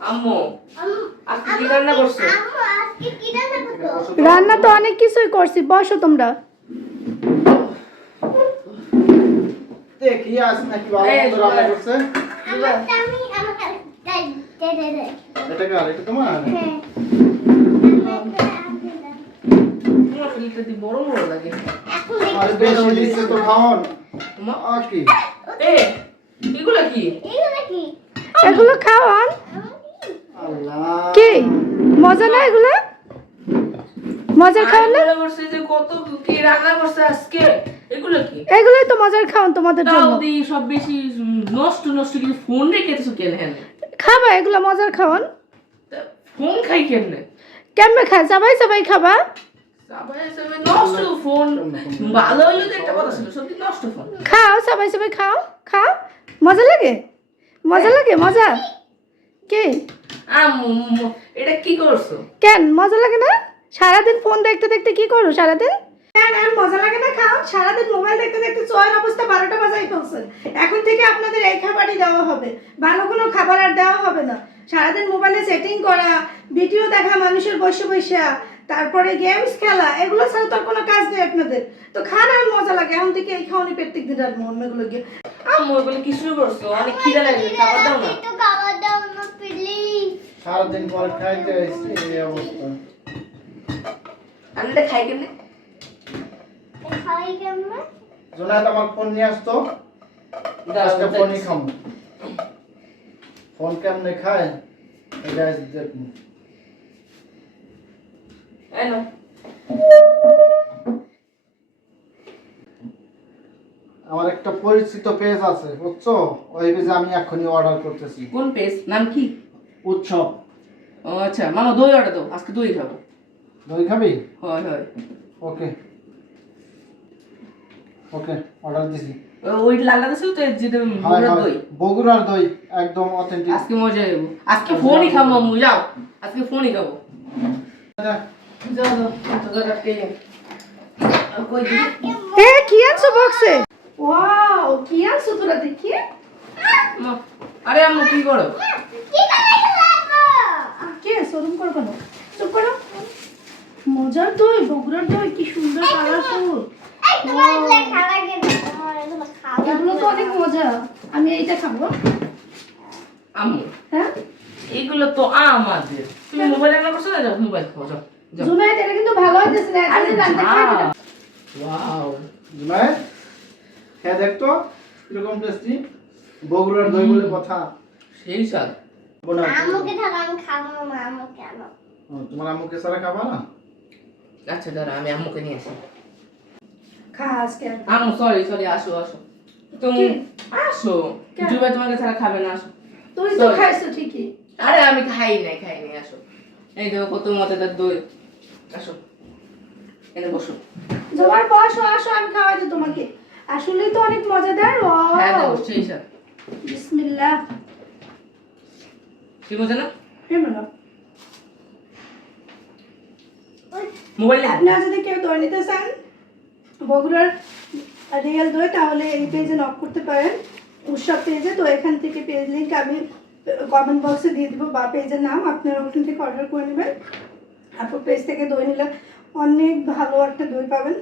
আম্মু আম্মু আজকে কি রান্না করছ? আম্মু আজকে কি রান্না তো অনেক কিছুই করছি বসো তোমরা। দেখি আজ নাকি ভালো মন্দ রান্না করছে? আমার টামি আমার দে দে দে দে এটা কার? এটা তোমার? তোমার ফিলিটা দি বড় বড় লাগে। এখন আর বেশি দিচ্ছে তো খাওন মা কি? এগুলো কি? এগুলো খাওয়ান। কি? মজা না এগুলো? মজার খাওয়ান না? কত কি রান্না করছে আজকে? এগুলো কি? এগুলোই তো মজার খাওয়ান তোমাদের জন্য। সব বেশি নষ্ট নষ্ট কিছু ফোন রেখেছো কেন খাবা এগুলো মজার খাওয়ান। ফোন খাই কেমনে? কেমনে খায়? সবাই সবাই খাবা? খাও সবাই সবাই খাও। খাও। মজা লাগে? মজা লাগে? মজা? কি? আম্মু এটা কি করছ? কেন মজা লাগে না? সারাদিন ফোন দেখতে দেখতে কি করো সারাদিন? আর মজা লাগে না? খাও সারাদিন মোবাইল দেখতে দেখতে চয়ের অবস্থা বারোটা বাজাই ফেলছেন। এখন থেকে আপনাদের এই খাবারই দেওয়া হবে। ভালো কোনো খাবার আর দেওয়া হবে না। সারাদিন মোবাইলে সেটিং করা ভিডিও দেখা মানুষের বসে বসে তারপরে গেমস খেলা এগুলো ছাড়া তো আর কোনো কাজ নেই আপনাদের। তো খান আর মজা লাগে। এখন থেকে এই খাওয়ানি প্রত্যেক দিন আর মন এগুলো গিয়ে আম্মু এগুলো কি করছ? অনেক খিদে লাগে খাবার দাও না। সারাদিন পরে খাইতে আসছি এই অবস্থা। আমি এটা খাই কেমনে? খাই কেমন? জোনায়েত আমার ফোন নিয়ে আসতো। আজকে ফোনই খাম ফোন কেমনে খায়? এটা আজ আমার একটা পরিচিত পেজ আছে বুঝছ? ওই পেজে আমি এখনই অর্ডার করতেছি। কোন পেজ? নাম কি? উৎসব। ও আচ্ছা মামা দই অর্ডার দাও আজকে দই খাব। দই খাবি? হয় হয়। ওকে। ওকে অর্ডার দিছি। ওই লাল লাল ছিল তো যেটা বগুড়ার দই। বগুড়ার দই একদম অথেন্টিক আজকে মজা যাব আজকে ফোনই খাব মামু যাও। আজকে ফোনই খাব। যাও যাও তো দাদা কে এ আনছো বক্সে? ওয়াও কি আনছো তোরা দেখি? আরে আম্মু কি করো? কে শোরুম করব না চুপ করো। মজার দই বগুড়ার দই কি সুন্দর কালারফুল এই এগুলো এগুলো এগুলো তো অনেক মজা। আমি এইটা খাব। আম্মু হ্যাঁ? এইগুলো তো আমাদের। তুমি মোবাইল রান্না করছ না? যাও মোবাইল খাও যাও এটা কিন্তু ভালো হইতেছে না। আরে রান্না খাই ওয়াও। জুনায়েত হ্যাঁ দেখতো কীরকম টেস্টি বগুড়ার দই বলে কথা। সেই স্বাদ। বোনা আমুকে থাকো আমি খাব না আমুকে আনো তোমার আম্মুকে সারা খাবা না? আচ্ছা দাঁড়া আমি আম্মুকে নিয়ে আসি। খা আজকে আম্মু সরি সরি আসো আসো। তুমি আসো। কেন? তোমাকে ছাড়া খাবে না আসো। তুই তো খাইছো ঠিকই। আরে আমি খাই নাই খাই নাই আসো। এই দেখো কত মজাদার দই। আসো। এনে বসো। জোয়ার বসো আসো আমি খাওয়াই তোমাকে। আসলে তো অনেক মজাদার হ্যাঁ দাও সেই বিসমিল্লাহ। কি মজা না মোবাইল আপনারা যদি কেউ দই নিতে চান বগুড়ার রিয়েল দই তাহলে এই পেজে নক করতে পারেন। উৎসব পেজে তো এখান থেকে পেজ লিঙ্ক আমি কমেন্ট বক্সে দিয়ে দিব বা পেজের নাম আপনারা ওখান থেকে অর্ডার করে নেবেন। আপনার পেজ থেকে দই নিলে অনেক ভালো একটা দই পাবেন।